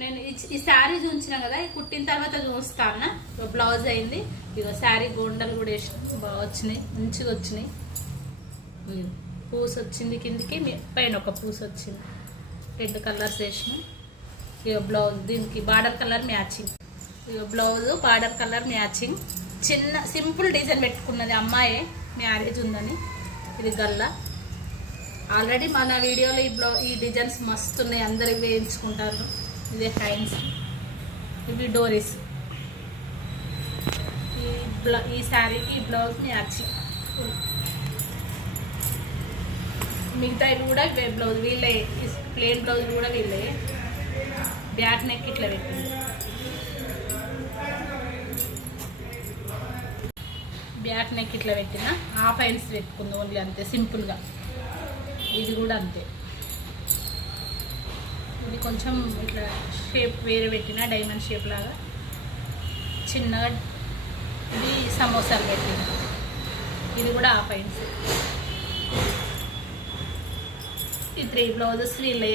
నేను ఈ శారీ చూపించిన కదా, ఈ కుట్టిన తర్వాత చూస్తాను. బ్లౌజ్ అయింది. ఇక శారీ గోండలు కూడా వేసిన బాగా వచ్చినాయి, మంచిగా వచ్చినాయి. పూస్ వచ్చింది కిందికి, పైన ఒక పూస్ వచ్చింది. 2 కలర్స్ వేసిన. ఇక బ్లౌజ్ దీనికి బార్డర్ కలర్ మ్యాచింగ్. ఇక బ్లౌజ్ బార్డర్ కలర్ మ్యాచింగ్. చిన్న సింపుల్ డిజైన్ పెట్టుకున్నది అమ్మాయి, మ్యారేజ్ ఉందని. ఇది గల్లా. ఆల్రెడీ మన వీడియోలో ఈ డిజైన్స్ మస్తున్నాయి, అందరు వేయించుకుంటారు. ఇదే హ్యాండ్స్, ఇవి డోరీస్. ఈ శారీకి బ్లౌజ్ మ్యాచింగ్. మిగతా కూడా బ్లౌజ్ వీళ్ళే, ప్లెయిన్ బ్లౌజ్ కూడా వీళ్ళే. బ్యాక్ నెక్ ఇట్లా పెట్టింది. బ్యాక్ నెక్ ఇట్లా పెట్టిన, హాఫ్ హ్యాండ్స్ పెట్టుకుంది ఓన్లీ, అంతే సింపుల్గా. ఇది కూడా అంతే. ఇది కొంచెం ఇట్లా షేప్ వేరే పెట్టిన, డైమండ్ షేప్ లాగా చిన్నగా. ఇది సమోసాలు పెట్టిన. ఇది కూడా హాఫ్ హ్యాండ్స్. ఈ 3 బ్లౌజెస్ వీళ్ళే.